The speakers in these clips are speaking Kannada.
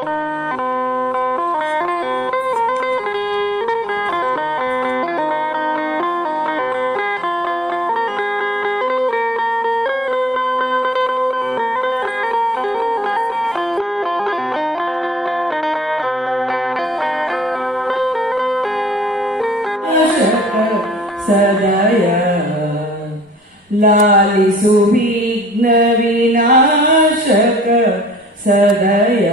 ಸದಯ ಲಾಲಿಸು ವಿಘ್ನ ವಿನಾಶಕ ಸದಯ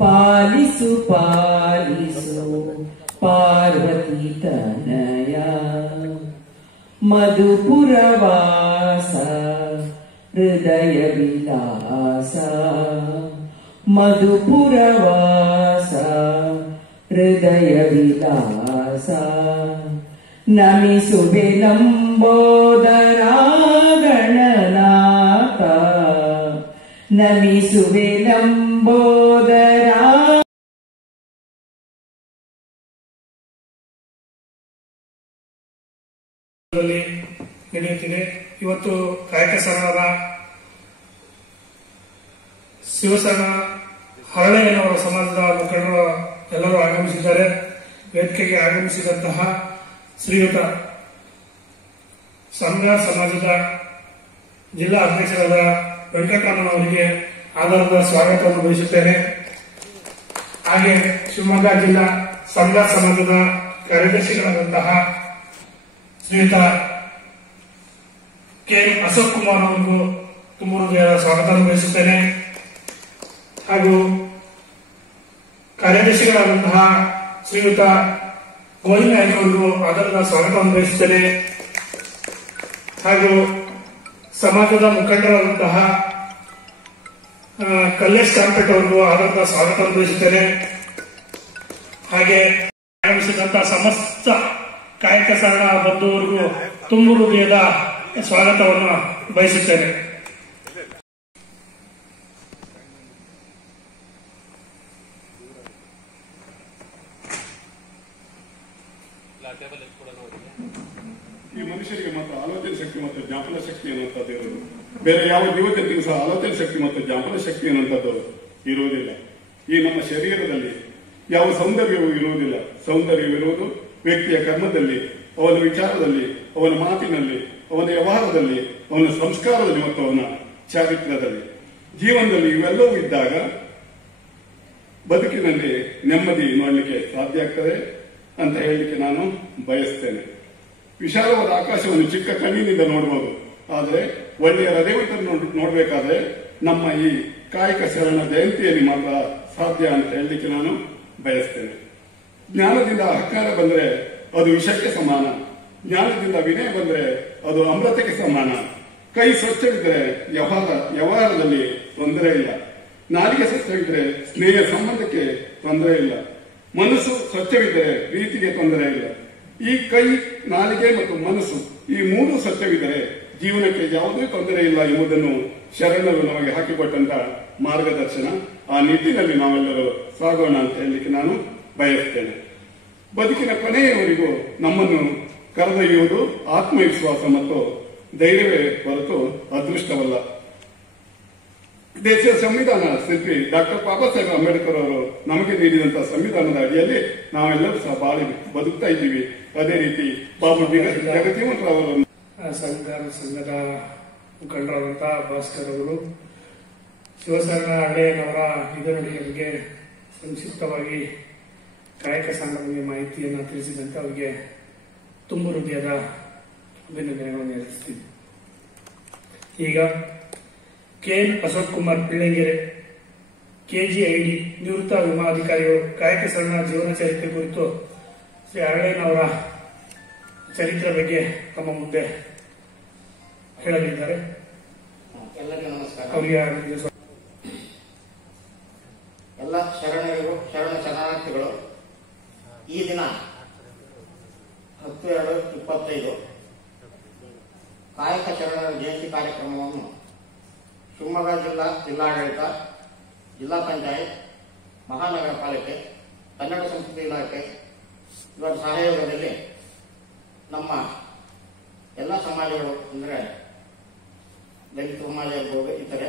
ಪಾಲಿಸು ಪಾಲಿಸು ಪಾರ್ವತಿ ತನಯ ಮಧುಪುರವಾಸ ಹೃದಯ ವಿಲಾಸ ಮಧುಪುರವಾಸ ಹೃದಯ ವಿಲಾಸ ನಮಿಸುವೆ ಲಂಬೋದರ ಗಣನಾಥ ನಮಿಸುವೆ ಲಂಬೋದರ. ನಡೆಯುತ್ತಿದೆ. ಇವತ್ತು ಕಾಯಕ ಸಂಘದ ಶಿವಸೇನಾ ಹರಳೆಯನವರ ಸಮಾಜದ ಮುಖಂಡರು ಎಲ್ಲರೂ ಆಗಮಿಸಿದ್ದಾರೆ. ವೇದಿಕೆಗೆ ಆಗಮಿಸಿದಂತಹ ಶ್ರೀಯುತ ಸಂಘ ಸಮಾಜದ ಜಿಲ್ಲಾ ಅಧ್ಯಕ್ಷರಾದ ವೆಂಕಟರಾಮನವರಿಗೆ ಆಧಾರದ ಸ್ವಾಗತವನ್ನು ಬಯಸುತ್ತೇನೆ. ಹಾಗೆ ಶಿವಮೊಗ್ಗ ಜಿಲ್ಲಾ ಸಂಘ ಸಮಾಜದ ಕಾರ್ಯದರ್ಶಿಗಳಾದಂತಹ ಶ್ರೀಯುತ ಕೆ ಅಶೋಕ್ ಕುಮಾರ್ ಅವರಿಗೂ ತುಂಬ ಹೃದಯದ ಸ್ವಾಗತವನ್ನು ಬಯಸುತ್ತೇನೆ. ಹಾಗೂ ಕಾರ್ಯದರ್ಶಿಗಳಾದಂತಹ ಶ್ರೀಯುತ ಗೋವಿಂದ ನಾಯ್ಕ ಅವರಿಗೂ ಆಧಾರದ ಸ್ವಾಗತವನ್ನು ಬಯಸುತ್ತೇನೆ. ಹಾಗೂ ಸಮಾಜದ ಮುಖಂಡರಾದಂತಹ ಕಲ್ಲೇಶ್ ಚಾಂಪೇಟ್ ಅವರಿಗೂ ಆಧಾರದ ಸ್ವಾಗತವನ್ನು ಬಯಸುತ್ತೇನೆ. ಹಾಗೆ ಆಗಮಿಸಿದಂತಹ ಸಮಸ್ತ ಕಾಯಕ ಸಂಘ ಬಂಧುವರಿಗೂ ತುಂಬ ಹೃದಯದ ಸ್ವಾಗತವನ್ನು ಬಯಸುತ್ತೇನೆ. ಈ ಮನುಷ್ಯರಿಗೆ ಮತ್ತು ಆಲೋಚನೆ ಶಕ್ತಿ ಮತ್ತು ಜ್ಞಾಪನ ಶಕ್ತಿ ಅನ್ನುವಂಥದ್ದು ಇರೋದು. ಬೇರೆ ಯಾವ ಜೀವಜಂತಿಗೂ ಸಹ ಆಲೋಚನೆ ಶಕ್ತಿ ಮತ್ತು ಜ್ಞಾಪನ ಶಕ್ತಿ ಅನ್ನುವಂಥದ್ದು ಇರುವುದಿಲ್ಲ. ಈ ನಮ್ಮ ಶರೀರದಲ್ಲಿ ಯಾವ ಸೌಂದರ್ಯವೂ ಇರುವುದಿಲ್ಲ. ಸೌಂದರ್ಯವಿರುವುದು ವ್ಯಕ್ತಿಯ ಕರ್ಮದಲ್ಲಿ, ಅವನ ವಿಚಾರದಲ್ಲಿ, ಅವನ ಮಾತಿನಲ್ಲಿ, ಅವನ ವ್ಯವಹಾರದಲ್ಲಿ, ಅವನ ಸಂಸ್ಕಾರದಲ್ಲಿ ಮತ್ತು ಅವನ ಚಾರಿತ್ರ್ಯದಲ್ಲಿ. ಜೀವನದಲ್ಲಿ ಇವೆಲ್ಲವೂ ಇದ್ದಾಗ ಬದುಕಿನಲ್ಲಿ ನೆಮ್ಮದಿ ನೋಡಲಿಕ್ಕೆ ಸಾಧ್ಯ ಆಗ್ತದೆ ಅಂತ ಹೇಳಲಿಕ್ಕೆ ನಾನು ಬಯಸ್ತೇನೆ. ವಿಶಾಲವಾದ ಆಕಾಶವನ್ನು ಚಿಕ್ಕ ಕಣ್ಣಿನಿಂದ ನೋಡಬಹುದು, ಆದರೆ ಒಳ್ಳೆಯ ಹೃದಯವಂತನ್ನು ನೋಡಬೇಕಾದ್ರೆ ನಮ್ಮ ಈ ಕಾಯಕ ಶರಣ ಜಯಂತಿಯಲ್ಲಿ ಮಾತ್ರ ಸಾಧ್ಯ ಅಂತ ಹೇಳಲಿಕ್ಕೆ ನಾನು ಬಯಸ್ತೇನೆ. ಜ್ಞಾನದಿಂದ ಅಹಂಕಾರ ಬಂದರೆ ಅದು ವಿಷಕ್ಕೆ ಸಮಾನ. ಜ್ಞಾನದಿಂದ ವಿನಯ ಬಂದರೆ ಅದು ಅಮೃತಕ್ಕೆ ಸಮಾನ. ಕೈ ಸ್ವಚ್ಛವಿದ್ದರೆ ವ್ಯವಹಾರದಲ್ಲಿ ತೊಂದರೆ ಇಲ್ಲ. ನಾಲಿಗೆ ಸ್ವಚ್ಛವಿದ್ದರೆ ಸ್ನೇಹ ಸಂಬಂಧಕ್ಕೆ ತೊಂದರೆ ಇಲ್ಲ. ಮನಸ್ಸು ಸ್ವಚ್ಛವಿದ್ದರೆ ಪ್ರೀತಿಗೆ ತೊಂದರೆ ಇಲ್ಲ. ಈ ಕೈ, ನಾಲಿಗೆ ಮತ್ತು ಮನಸ್ಸು ಈ ಮೂರು ಸ್ವಚ್ಛವಿದ್ದರೆ ಜೀವನಕ್ಕೆ ಯಾವುದೇ ತೊಂದರೆ ಇಲ್ಲ ಎಂಬುದನ್ನು ಶರಣರು ನಮಗೆ ಹಾಕಿಕೊಟ್ಟಂತ ಮಾರ್ಗದರ್ಶನ. ಆ ನಿಟ್ಟಿನಲ್ಲಿ ನಾವೆಲ್ಲರೂ ಸಾಗೋಣ ಅಂತ ಹೇಳಲಿಕ್ಕೆ ನಾನು ಬಯಸ್ತೇನೆ. ಬದುಕಿನ ಕೊನೆಯವರೆಗೂ ನಮ್ಮನ್ನು ಕರೆದೊಯ್ಯುವುದು ಆತ್ಮವಿಶ್ವಾಸ ಮತ್ತು ಧೈರ್ಯವೇ ಹೊರತು ಅದೃಷ್ಟವಲ್ಲ. ದೇಶದ ಸಂವಿಧಾನ ಶಿಲ್ಪಿ ಡಾಕ್ಟರ್ ಬಾಬಾ ಸಾಹೇಬ್ ಅಂಬೇಡ್ಕರ್ ಅವರು ನಮಗೆ ನೀಡಿದಂತಹ ಸಂವಿಧಾನದ ಅಡಿಯಲ್ಲಿ ನಾವೆಲ್ಲರೂ ಸಹ ಬಾಳಿ ಬದುಕ್ತಾ ಇದ್ದೀವಿ. ಅದೇ ರೀತಿ ಬಾಬು ಜಗಜೀವನರಾವ್ ಅವರು ಸಂಘದ ಮುಖಂಡರಾದಂತಹ ಭಾಸ್ಕರ್ ಅವರು ಶಿವಸೇನಾ ಹಳ್ಳೆಯನವರ ನಿಧನದ ಬಗ್ಗೆ ಸಂಕ್ಷಿಪ್ತವಾಗಿ ಕಾಯಕ ಸಂಘದ ಬಗ್ಗೆ ಮಾಹಿತಿಯನ್ನು ತಿಳಿಸಿದಂತೆ ಅವರಿಗೆ ತುಂಬ ಹೃದಯದ ಅಭಿನಂದನೆಗಳನ್ನು ಸಲ್ಲಿಸುತ್ತೀವಿ. ಈಗ ಕೆಎನ್ ಅಶೋಕ್ ಕುಮಾರ್ ಪಿಳ್ಳಂಗೆರೆ, ಕೆಜಿಐಡಿ ನಿವೃತ್ತ ವಿಮಾ ಅಧಿಕಾರಿಗಳು ಕಾಯಕ ಸಂಘ ಜೀವನ ಚರಿತ್ರೆ ಕುರಿತು ಶ್ರೀ ಹರಳೆಯನವರ ಚರಿತ್ರೆ ಬಗ್ಗೆ ತಮ್ಮ ಮುಂದೆ ಹೇಳಲಿದ್ದಾರೆ. ಎಲ್ಲರಿಗೂ ನಮಸ್ಕಾರ. ಅವರಿಗೆ ಎಲ್ಲ ಶರಣರಿಗೂ ಶರಣ ಶರಣಾರ್ಥಿಗಳು. ಈ ದಿನ 10/2/25 ಕಾಯಕ ಶರಣರ ಜಯಂತಿ ಕಾರ್ಯಕ್ರಮವನ್ನು ಶಿವಮೊಗ್ಗ ಜಿಲ್ಲಾಡಳಿತ, ಜಿಲ್ಲಾ ಪಂಚಾಯತ್, ಮಹಾನಗರ ಪಾಲಿಕೆ, ಕನ್ನಡ ಸಂಸ್ಕೃತಿ ಇಲಾಖೆ ಇವರ ಸಹಯೋಗದಲ್ಲಿ ನಮ್ಮ ಎಲ್ಲ ಸಮಾಜಗಳು ಅಂದರೆ ದಲಿತ ಸಮಾಜ ಇರ್ಬೋದು, ಇತರೆ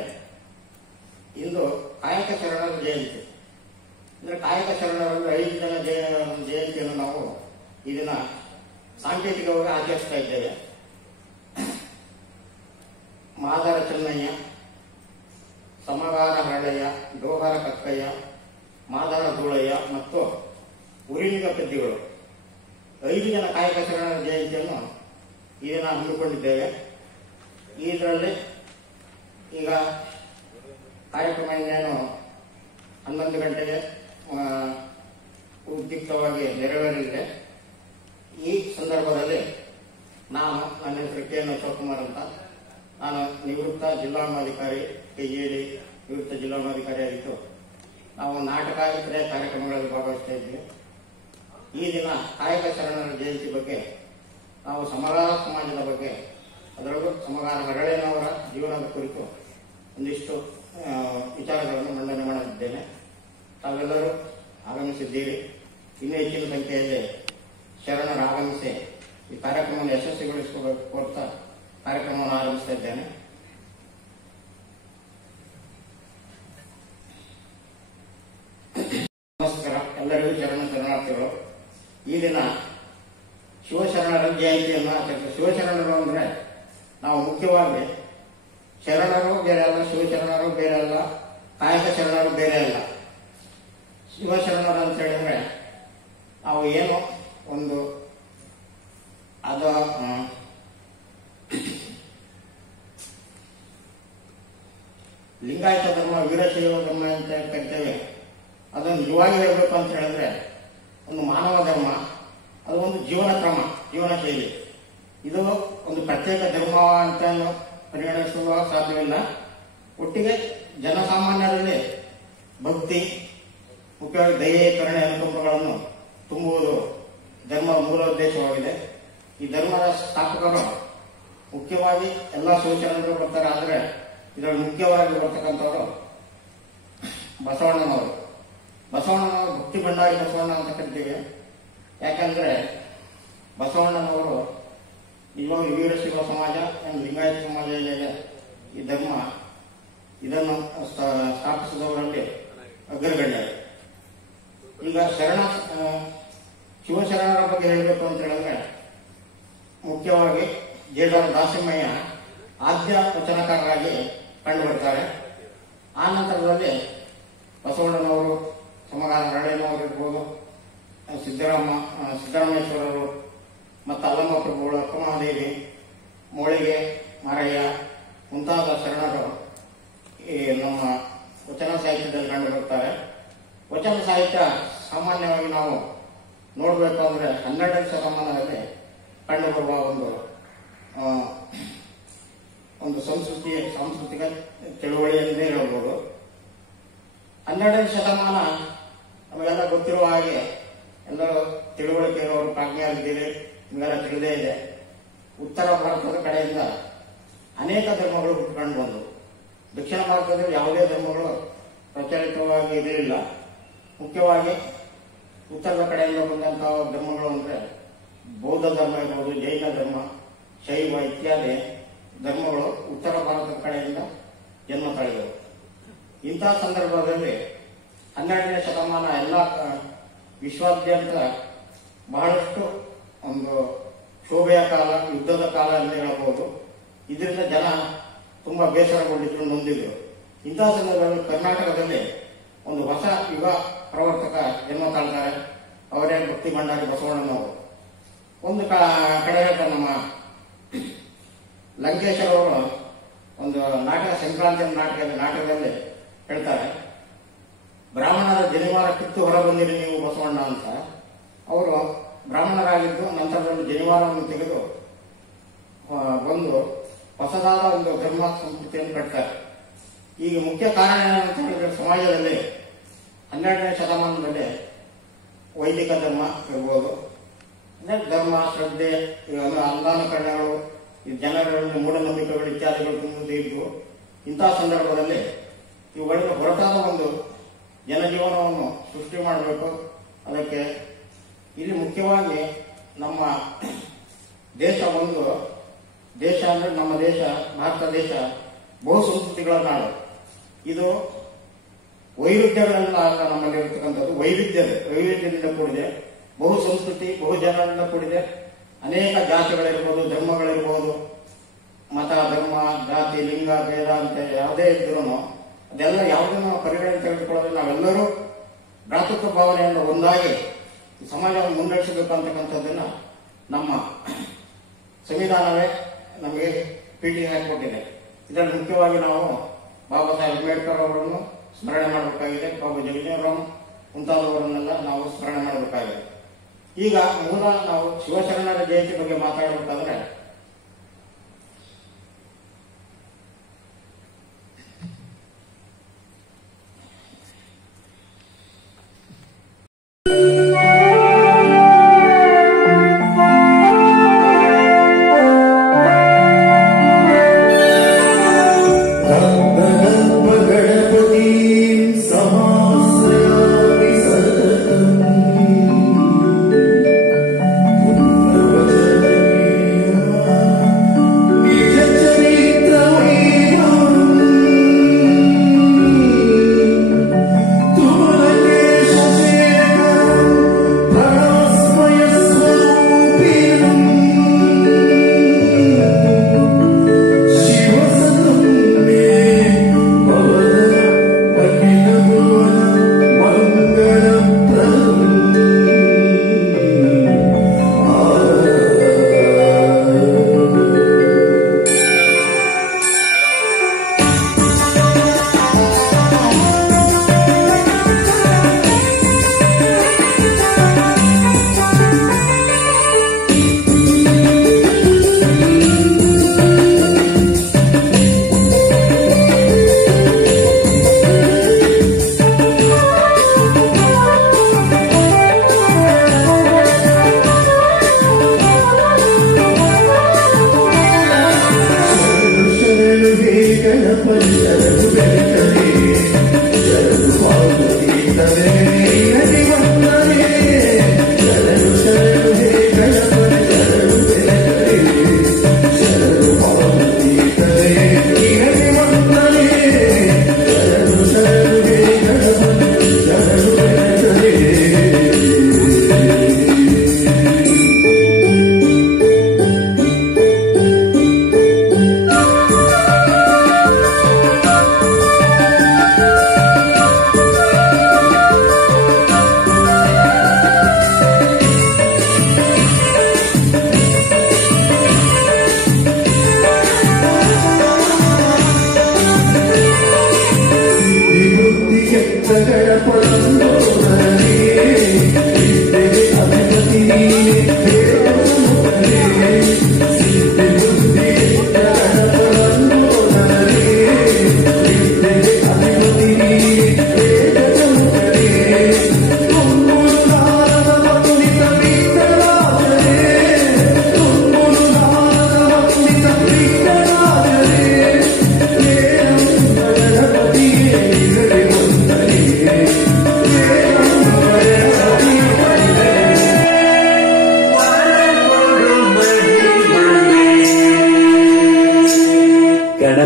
ಇಂದು ಕಾಯಕ ಶರಣರ ಜಯಂತಿ. ಅಂದ್ರೆ ಕಾಯಕ ಶರಣರಲ್ಲಿ 5 ಜನ ಜಯಂತಿಯನ್ನು ನಾವು ಈ ದಿನ ಸಾಂಕೇತಿಕವಾಗಿ ಆಚರಿಸ್ತಾ ಇದ್ದೇವೆ. ಮಾದಾರ ಚೆನ್ನಯ್ಯ, ಸಮಗಾರ ಹರಳಯ್ಯ, ಡೋಹಾರ ಕಕ್ಕಯ್ಯ, ಮಾದಾರ ಧೂಳಯ್ಯ ಮತ್ತು ಉರಿಲಿಗ ಪೆದ್ದಿಗಳು 5 ಜನ ಕಾಯಕ ಶರಣರ ಜಯಂತಿಯನ್ನು ಈ ದಿನ ಹಮ್ಮಿಕೊಂಡಿದ್ದೇವೆ. ಇದರಲ್ಲಿ ಈಗ ಕಾರ್ಯಕ್ರಮ ಇನ್ನೇನು 11 ಗಂಟೆಗೆ ಉದ್ಯುಕ್ತವಾಗಿ ನೆರವೇರಲಿದೆ. ಈ ಸಂದರ್ಭದಲ್ಲಿ ನಾನು, ನನ್ನ ಹೆಸರು ಕೆ. ಎನ್. ಅಶೋಕ್ ಅಂತ, ನಾನು ನಿವೃತ್ತ ಜಿಲ್ಲಾಧಿಕಾರಿ KGD ನಿವೃತ್ತ ಜಿಲ್ಲಾಧಿಕಾರಿ ಆಗಿದ್ದು ನಾವು ನಾಟಕ ಇತರೆ ಕಾರ್ಯಕ್ರಮಗಳಲ್ಲಿ ಭಾಗವಹಿಸ್ತಾ ಇದ್ವಿ. ಈ ದಿನ ಕಾಯಕ ಶರಣರ ಜಯಂತಿ ಬಗ್ಗೆ ನಾವು ಸಮಗಾರ ಸಮಾಜದ ಬಗ್ಗೆ, ಅದರಲ್ಲೂ ಸಮಗಾರ ಹರಳೇನವರ ಜೀವನದ ಕುರಿತು ಒಂದಿಷ್ಟು ವಿಚಾರಗಳನ್ನು ಮಂಡನೆ ಮಾಡಲಿದ್ದೇನೆ. ತಾವೆಲ್ಲರೂ ಆಗಮಿಸಿದ್ದೀರಿ. ಇನ್ನೂ ಹೆಚ್ಚಿನ ಸಂಖ್ಯೆಯಲ್ಲಿ ಶರಣರು ಆಗಮಿಸಿ ಈ ಕಾರ್ಯಕ್ರಮವನ್ನು ಯಶಸ್ವಿಗೊಳಿಸಬೇಕು ಕೋರ್ತಾ ಕಾರ್ಯಕ್ರಮವನ್ನು ಆರಂಭಿಸ್ತಾ ಇದ್ದೇನೆ. ನಮಸ್ಕಾರ, ಎಲ್ಲರಿಗೂ ಶರಣಾರ್ಥಿಗಳು. ಈ ದಿನ ಶಿವಶರಣರ ಜಯಂತಿಯನ್ನು ಆಚರಿಸ್ತೀವಿ. ಶಿವಶರಣರು ಅಂದ್ರೆ ನಾವು ಮುಖ್ಯವಾಗಿ ಶರಣರು ಬೇರೆ ಅಲ್ಲ, ಶಿವಶರಣರು ಬೇರೆ ಅಲ್ಲ, ಕಾಯಕ ಶರಣರು ಬೇರೆ ಅಲ್ಲ. ಶಿವಶರಣರು ಅಂತ ಹೇಳಿದ್ರೆ ನಾವು ಏನು ಒಂದು ಅದು ಲಿಂಗಾಯತ ಧರ್ಮ, ವೀರಶೈವ ಧರ್ಮ ಅಂತ ಕರಿತೇವೆ. ಅದನ್ನು ನಿಜವಾಗಿ ಹೇಳಬೇಕು ಅಂತ ಹೇಳಿದ್ರೆ ಒಂದು ಮಾನವ ಧರ್ಮ, ಅದು ಒಂದು ಜೀವನ ಕ್ರಮ, ಜೀವನ ಶೈಲಿ. ಇದು ಒಂದು ಪ್ರತ್ಯೇಕ ಧರ್ಮ ಅಂತ ಪರಿಗಣಿಸುವ ಸಾಧ್ಯವಿಲ್ಲ. ಒಟ್ಟಿಗೆ ಜನಸಾಮಾನ್ಯರಲ್ಲಿ ಭಕ್ತಿ, ಮುಖ್ಯವಾಗಿ ದಯೆ, ಕರುಣೆ, ಅನುಕಂಪಗಳನ್ನು ತುಂಬುವುದು ಧರ್ಮದ ಮೂಲ ಉದ್ದೇಶವಾಗಿದೆ. ಈ ಧರ್ಮದ ಸ್ಥಾಪಕರು ಮುಖ್ಯವಾಗಿ ಎಲ್ಲ ಶಿವಶರಣರು ಬರ್ತಾರೆ. ಆದರೆ ಇದರಲ್ಲಿ ಮುಖ್ಯವಾಗಿ ಬರ್ತಕ್ಕಂಥವರು ಬಸವಣ್ಣನವರು. ಬಸವಣ್ಣನವರು ಭಕ್ತಿ ಭಂಡಾರಿ ಬಸವಣ್ಣ ಅಂತ ಕರಿತೀವಿ. ಯಾಕಂದ್ರೆ ಬಸವಣ್ಣನವರು ಇವಾಗ ವೀರಶೈವ ಸಮಾಜ, ಲಿಂಗಾಯತ ಸಮಾಜ ಏನಿದೆ ಈ ಧರ್ಮ, ಇದನ್ನು ಸ್ಥಾಪಿಸಿದವರಲ್ಲಿ ಅಗ್ರಗಣ್ಯರು. ಈಗ ಶಿವಶರಣರ ಬಗ್ಗೆ ಹೇಳಬೇಕು ಅಂತ ಹೇಳಿದ್ರೆ ಮುಖ್ಯವಾಗಿ ಜೇಡರ ದಾಸಿಮಯ್ಯ ಆದ್ಯ ವಚನಕಾರರಾಗಿ ಕಂಡು ಬರ್ತಾರೆ. ಆ ನಂತರದಲ್ಲಿ ಬಸವಣ್ಣನವರು, ಸಮಗಾರ ಹರಳೇನವರು ಇರ್ಬೋದು, ಸಿದ್ದರಾಮೇಶ್ವರರು ಮತ್ತು ಅಲ್ಲಮ್ಮ ಪ್ರಭುಗಳು, ಅಕ್ಕಮಹಾದೇವಿ, ಮೋಳಿಗೆ ಮಾರಯ್ಯ ಮುಂತಾದ ಶರಣರು ಈ ನಮ್ಮ ವಚನ ಸಾಹಿತ್ಯದಲ್ಲಿ ಕಂಡು ಬರ್ತಾರೆ. ವಚನ ಸಾಹಿತ್ಯ ಸಾಮಾನ್ಯವಾಗಿ ನಾವು ನೋಡಬೇಕು ಅಂದ್ರೆ 12ನೇ ಶತಮಾನದಲ್ಲಿ ಕಂಡುಬರುವ ಒಂದು ಸಾಂಸ್ಕೃತಿಕ ಚಳುವಳಿ ಎಂದೇ ಹೇಳಬಹುದು. 12ನೇ ಶತಮಾನ ನಮಗೆಲ್ಲ ಗೊತ್ತಿರುವ ಹಾಗೆ, ಎಲ್ಲರೂ ತಿಳುವಳಿಕೆ ಇರೋರು, ಪ್ರಾಜ್ಞರಿದ್ದೀರಿ, ನಿಮಗೆಲ್ಲ ತಿಳಿದೇ ಇದೆ. ಉತ್ತರ ಭಾರತದ ಕಡೆಯಿಂದ ಅನೇಕ ಧರ್ಮಗಳು ಹುಟ್ಟುಕೊಂಡು ಬಂದವು. ದಕ್ಷಿಣ ಭಾರತದಲ್ಲಿ ಯಾವುದೇ ಧರ್ಮಗಳು ಪ್ರಚಲಿತವಾಗಿ ಇರಲಿಲ್ಲ. ಮುಖ್ಯವಾಗಿ ಉತ್ತರದ ಕಡೆಯಿಂದ ಬಂದಂತಹ ಧರ್ಮಗಳು ಅಂದ್ರೆ ಬೌದ್ಧ ಧರ್ಮ ಇರಬಹುದು, ಜೈನ ಧರ್ಮ, ಶೈವ ಇತ್ಯಾದಿ ಧರ್ಮಗಳು ಉತ್ತರ ಭಾರತದ ಕಡೆಯಿಂದ ಜನ್ಮ ತಾಳಿದವು. ಇಂತಹ ಸಂದರ್ಭದಲ್ಲಿ 12ನೇ ಶತಮಾನ ಎಲ್ಲ ವಿಶ್ವಾದ್ಯಂತ ಬಹಳಷ್ಟು ಒಂದು ಶೋಭೆಯ ಕಾಲ, ಯುದ್ಧದ ಕಾಲ ಎಂದು ಹೇಳಬಹುದು. ಇದರಿಂದ ಜನ ತುಂಬಾ ಬೇಸರಗೊಂಡಿದ್ರು, ನೊಂದಿದ್ರು. ಇಂತಹ ಸಂದರ್ಭದಲ್ಲಿ ಕರ್ನಾಟಕದಲ್ಲಿ ಒಂದು ಹೊಸ ಯುಗ ಪ್ರವರ್ತಕ ಜನ್ಮ ತಾಳ್ತಾರೆ. ಅವರೇ ಭಕ್ತಿ ಭಂಡಾರಿ ಬಸವಣ್ಣನವರು. ಒಂದು ಕಡೆ ಹೇಳ್ತಾರೆ, ನಮ್ಮ ಲಂಕೇಶ್ವರ ಅವರು ಒಂದು ನಾಟಕ, ಸಂಕ್ರಾಂತಿ ನಾಟಕದಲ್ಲಿ ಹೇಳ್ತಾರೆ, ಬ್ರಾಹ್ಮಣರ ಜನಿವಾರ ಕಿತ್ತು ಹೊರ ಬಂದಿರಿ ನೀವು ಬಸವಣ್ಣ ಅಂತ. ಅವರು ಬ್ರಾಹ್ಮಣರಾಗಿದ್ದು ನಂತರದಲ್ಲಿ ಜನಿವಾರವನ್ನು ತೆಗೆದು ಬಂದು ಹೊಸದಾದ ಒಂದು ಧರ್ಮ ಸಂಸ್ಕೃತಿಯನ್ನು ಕಟ್ತಾರೆ. ಈಗ ಮುಖ್ಯ ಕಾರಣ ಏನಂತ ಹೇಳಿದ್ರೆ, ಸಮಾಜದಲ್ಲಿ 12ನೇ ಶತಮಾನದಲ್ಲಿ ವೈದಿಕ ಧರ್ಮ ಇರ್ಬೋದು, ಅಂದ್ರೆ ಧರ್ಮ, ಶ್ರದ್ಧೆ, ಅನುದಾನಕರಣಗಳು, ಜನರಲ್ಲಿ ಮೂಢನಂಬಿಕೆಗಳು ಇತ್ಯಾದಿಗಳು ತುಂಬುದೇ ಇದ್ವು. ಇಂತಹ ಸಂದರ್ಭದಲ್ಲಿ ಇವುಗಳಿಂದ ಹೊರತಾದ ಒಂದು ಜನಜೀವನವನ್ನು ಸೃಷ್ಟಿ ಮಾಡಬೇಕು. ಅದಕ್ಕೆ ಇಲ್ಲಿ ಮುಖ್ಯವಾಗಿ ನಮ್ಮ ದೇಶ ಒಂದು ದೇಶ ಅಂದ್ರೆ ನಮ್ಮ ದೇಶ, ಭಾರತ ದೇಶ ಬಹು ಸಂಸ್ಕೃತಿಗಳ ನಾಡು. ಇದು ವೈರುಧ್ಯಗಳೆಲ್ಲ ನಮ್ಮಲ್ಲಿ ಇರತಕ್ಕಂಥದ್ದು ವೈವಿಧ್ಯದಿಂದ ಕೂಡಿದೆ. ಬಹು ಸಂಸ್ಕೃತಿ, ಬಹು ಜನರಿಂದ ಕೂಡಿದೆ. ಅನೇಕ ಜಾತಿಗಳಿರ್ಬೋದು, ಧರ್ಮಗಳಿರ್ಬೋದು, ಮತ, ಧರ್ಮ, ಜಾತಿ, ಲಿಂಗ, ಭೇದ ಅಂತ ಯಾವುದೇ ಇದ್ರೂ ಅದೆಲ್ಲ ಯಾವುದನ್ನು ಪರಿಗಣನೆ ತೆಗೆದುಕೊಳ್ಳೋದ್ರೆ ನಾವೆಲ್ಲರೂ ಭ್ರಾತೃತ್ವ ಭಾವನೆಯಿಂದ ಒಂದಾಗಿ ಸಮಾಜವನ್ನು ಮುನ್ನಡೆಸಬೇಕು ಅಂತಕ್ಕಂಥದ್ದನ್ನ ನಮ್ಮ ಸಂವಿಧಾನವೇ ನಮಗೆ ಪೀಠಿಗೆ ಹಾಕಿಕೊಟ್ಟಿದೆ. ಇದರಲ್ಲಿ ಮುಖ್ಯವಾಗಿ ನಾವು ಬಾಬಾ ಸಾಹೇಬ್ ಅಂಬೇಡ್ಕರ್ ಅವರನ್ನು ಸ್ಮರಣೆ ಮಾಡಬೇಕಾಗಿದೆ, ಬಾಬು ಜಗಜೀವನರಾಮ್ ಮುಂತಾದವರನ್ನೆಲ್ಲ ನಾವು ಸ್ಮರಣೆ ಮಾಡಬೇಕಾಗಿದೆ. ಈಗ ಮೂಲ ನಾವು ಶಿವಶರಣರ ಜಯಂತಿ ಬಗ್ಗೆ ಮಾತಾಡಬೇಕಾದ್ರೆ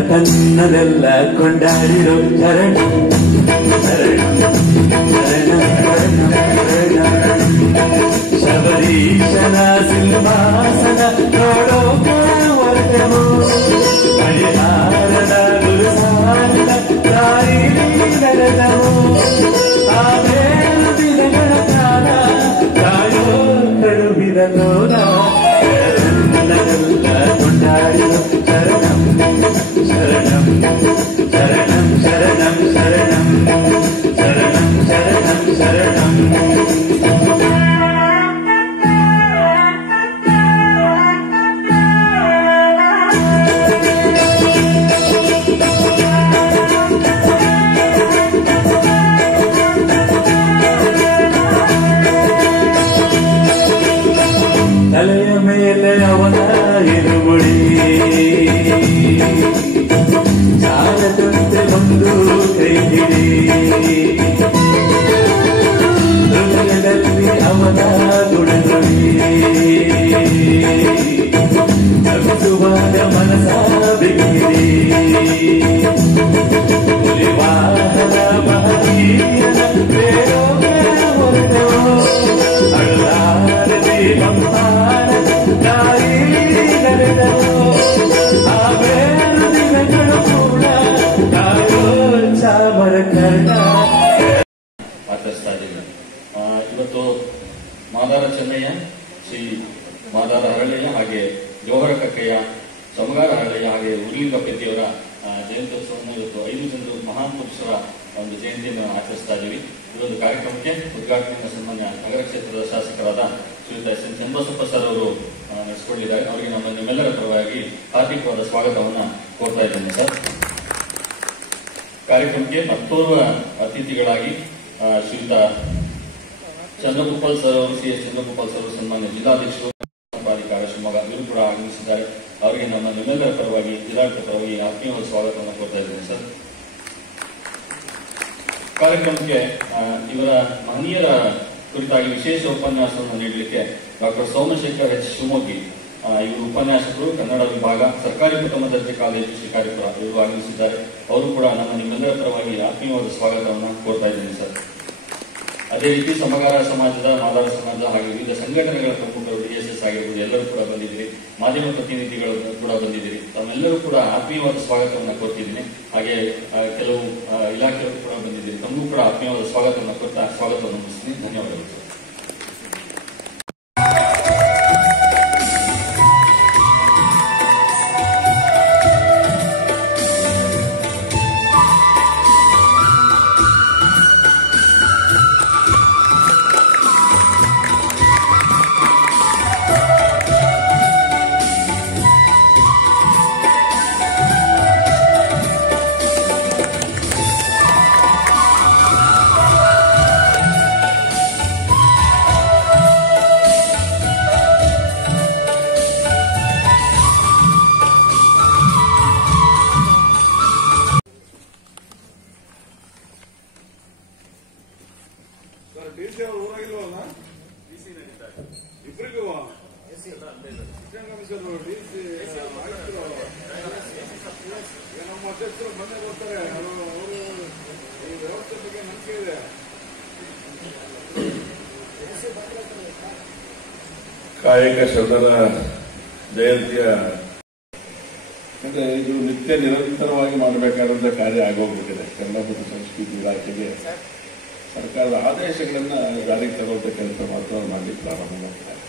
ಕನ್ನದೆಲ್ಲ ಕೊಂಡಾಡಿರೋ ಶರಣ ಶಬರೀಶನ ಸಿಂಹಾಸನ ನೋಡೋ ವರ್ಗಮೋ ಮಣಿಹಾರದ ಗುರುಸಾರದ ದಾರಿ ನಡೆದವು ಆಮೇಲೆ ದಿನಗಳ ಕಾಲ ಕಾಯೋ ಕಳುಹಿದನೋನ ಕನ್ನದೆಲ್ಲ ಕೊಂಡಾಡಿರೋ ಶರಣಂ ಶರಣಂ ಶರಣಂ ಶರಣಂ ಶರಣಂ ಶರಣಂ ಶರಣಂ ಶರಣಂ ತಲೆಯ ಮೇಲೆ ಅವನ ಇರುಮುಡಿ ಸಾಲದಂತೆ ಒಂದು ಕೈ ಹಿಡಿ ಹೃದಯದಲ್ಲಿ ಅವನ ಗುಣಗುಡಿ ನಮಿಸುವಾಗ ಮನಸ ಬಿಗಿರಿ ವಾಹನ ಮಹತಿ ಇವತ್ತು 5 ಜನರು ಮಹಾನ್ ಪುರುಷರ ಒಂದು ಜಯಂತಿಯನ್ನು ಆಚರಿಸ್ತಾ ಇದ್ದೀವಿ. ಈ ಒಂದು ಕಾರ್ಯಕ್ರಮಕ್ಕೆ ಉದ್ಘಾಟನೆಯನ್ನು ಸನ್ಮಾನ್ಯ ನಗರ ಕ್ಷೇತ್ರದ ಶಾಸಕರಾದ ಶ್ರೀಯುತ ಎಸ್ ಎನ್ ಚನ್ನಬಸಪ್ಪ ಸರ್ ಅವರು ನಡೆಸಿಕೊಂಡಿದ್ದಾರೆ. ಅವರಿಗೆ ನಮ್ಮೆಲ್ಲರ ಪರವಾಗಿ ಹಾರ್ದಿಕವಾದ ಸ್ವಾಗತವನ್ನು ಕೋರ್ತಾ ಇದ್ದೇನೆ ಸರ್. ಕಾರ್ಯಕ್ರಮಕ್ಕೆ ಮತ್ತೋರ್ವ ಅತಿಥಿಗಳಾಗಿ ಶ್ರೀಯುತ ಚಂದ್ರಗೋಪಾಲ್ ಸರ್ ಅವರು CS ಚಂದ್ರಗೋಪಾಲ್ ಸರ್ ಅವರು ಸನ್ಮಾನ್ಯ ಜಿಲ್ಲಾಧ್ಯಕ್ಷರು ಪ್ರಾಧಿಕಾರ ಶಿವಮೊಗ್ಗ ಇವರು ಕೂಡ ಆಗಮಿಸಿದ್ದಾರೆ. ಅವರಿಗೆ ನಿಮ್ಮೆಲ್ಲರ ಪರವಾಗಿ ಜಿಲ್ಲಾಡಳಿತ ಪರವಾಗಿ ಆತ್ಮೀಯವಾದ ಸ್ವಾಗತವನ್ನು ಕೋರ್ತಾ ಇದ್ದೇನೆ ಸರ್. ಕಾರ್ಯಕ್ರಮಕ್ಕೆ ಇವರ ಮಹನೀಯರ ಕುರಿತಾಗಿ ವಿಶೇಷ ಉಪನ್ಯಾಸವನ್ನು ನೀಡಲಿಕ್ಕೆ ಡಾಕ್ಟರ್ ಸೋಮಶೇಖರ್ H. ಶಿವಮೊಗ್ಗಿ ಇವರು ಉಪನ್ಯಾಸಕರು, ಕನ್ನಡ ವಿಭಾಗ, ಸರ್ಕಾರಿ ಪ್ರಥಮ ದರ್ಜೆ ಕಾಲೇಜು ಶಿಕಾರಿಪುರ ಇವರು ಆಗಮಿಸಿದ್ದಾರೆ. ಅವರು ಕೂಡ ನಿಮ್ಮೆಲ್ಲರ ಪರವಾಗಿ ಆತ್ಮೀಯವಾದ ಸ್ವಾಗತವನ್ನು ಕೋರ್ತಾ ಇದ್ದೇನೆ ಸರ್. ಅದೇ ರೀತಿ ಸಮಗಾರ ಸಮಾಜದ, ಮಾದಾರ ಸಮಾಜ ಹಾಗೆ ವಿವಿಧ ಸಂಘಟನೆಗಳ ಪ್ರಮುಖರು, DSS ಆಗಿರ್ಬೋದು, ಎಲ್ಲರೂ ಕೂಡ ಬಂದಿದ್ದೀರಿ. ಮಾಧ್ಯಮ ಪ್ರತಿನಿಧಿಗಳು ಕೂಡ ಬಂದಿದ್ದೀರಿ. ತಮ್ಮೆಲ್ಲರೂ ಕೂಡ ಆತ್ಮೀಯವಾದ ಸ್ವಾಗತವನ್ನು ಕೋರ್ತಿದ್ದೀನಿ. ಹಾಗೆ ಕೆಲವು ಇಲಾಖೆಯವರು ಕೂಡ ಬಂದಿದ್ದೀರಿ. ತಮಗೂ ಕೂಡ ಆತ್ಮೀಯವಾದ ಸ್ವಾಗತವನ್ನು ಕೋರ್ತಾ ಸ್ವಾಗತವನ್ನು ಮುಗಿಸ್ತೀನಿ. ಧನ್ಯವಾದಗಳು ಸರ್. ಕಾಯಕ ಶರಣರ ಜಯಂತಿಯ ಅಂದ್ರೆ ಇದು ನಿತ್ಯ ನಿರಂತರವಾಗಿ ಮಾಡಬೇಕಾದಂತಹ ಕಾರ್ಯ ಆಗೋಗ್ಬಿಟ್ಟಿದೆ. ಕನ್ನಡ ಮತ್ತು ಸಂಸ್ಕೃತಿ ಇಲಾಖೆಗೆ ಸರ್ಕಾರದ ಆದೇಶಗಳನ್ನ ಜಾರಿಗೆ ತರುವಂತ ಕೆಲಸ ಮಾತ್ರ ಮಾಡಲಿಕ್ಕೆ ಪ್ರಾರಂಭ ಮಾಡ್ತಾರೆ.